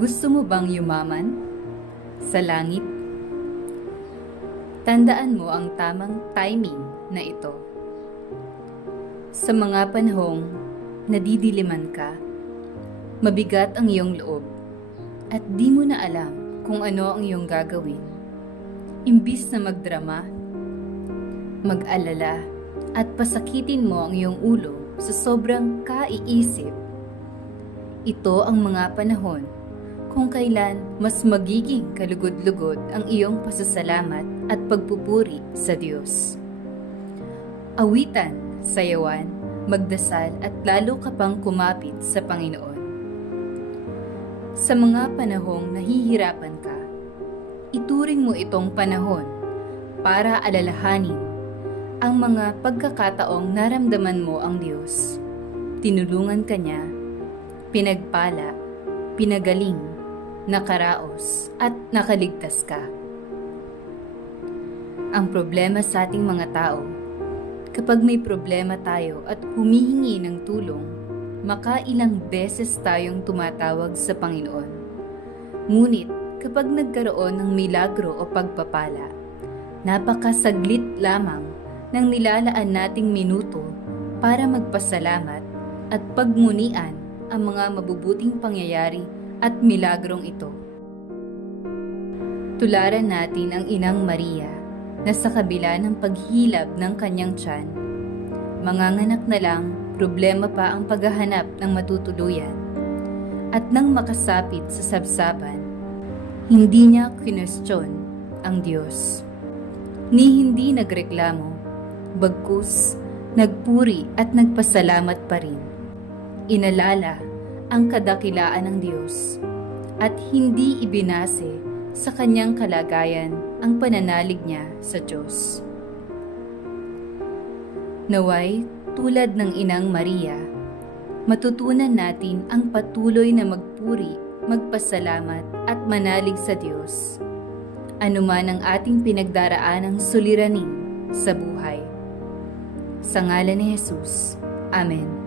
Gusto mo bang yumaman? Sa langit? Tandaan mo ang tamang timing na ito. Sa mga panahong nadidiliman ka, mabigat ang iyong loob, at di mo na alam kung ano ang iyong gagawin. Imbis na magdrama, mag-alala, at pasakitin mo ang iyong ulo sa sobrang kaiisip, ito ang mga panahon kung kailan mas magiging kalugod-lugod ang iyong pasasalamat at pagpupuri sa Diyos. Awitan, sayawan, magdasal at lalo ka pang kumapit sa Panginoon. Sa mga panahong nahihirapan ka, ituring mo itong panahon para alalahanin ang mga pagkakataong naramdaman mo ang Diyos. Tinulungan ka niya, pinagpala, pinagaling, nakaraos at nakaligtas ka. Ang problema sa ating mga tao, kapag may problema tayo at humihingi ng tulong, makailang beses tayong tumatawag sa Panginoon. Ngunit kapag nagkaroon ng milagro o pagpapala, napakasaglit lamang ng nilalaan nating minuto para magpasalamat at pagmunian ang mga mabubuting pangyayari at milagrong ito. Tularan natin ang Inang Maria na sa kabila ng paghilab ng kanyang tiyan, manganganak na lang, problema pa ang paghahanap ng matutuluyan. At nang makasapit sa sabsaban, hindi niya kinwestiyon ang Diyos. Ni hindi nagreklamo, bagkus nagpuri at nagpasalamat pa rin. Inalala ang kadakilaan ng Diyos at hindi ibinase sa kanyang kalagayan ang pananalig niya sa Diyos. Naway, tulad ng Inang Maria, matutunan natin ang patuloy na magpuri, magpasalamat at manalig sa Diyos, anuman ang ating pinagdaraanang suliranin sa buhay. Sa ngalan ni Jesus. Amen.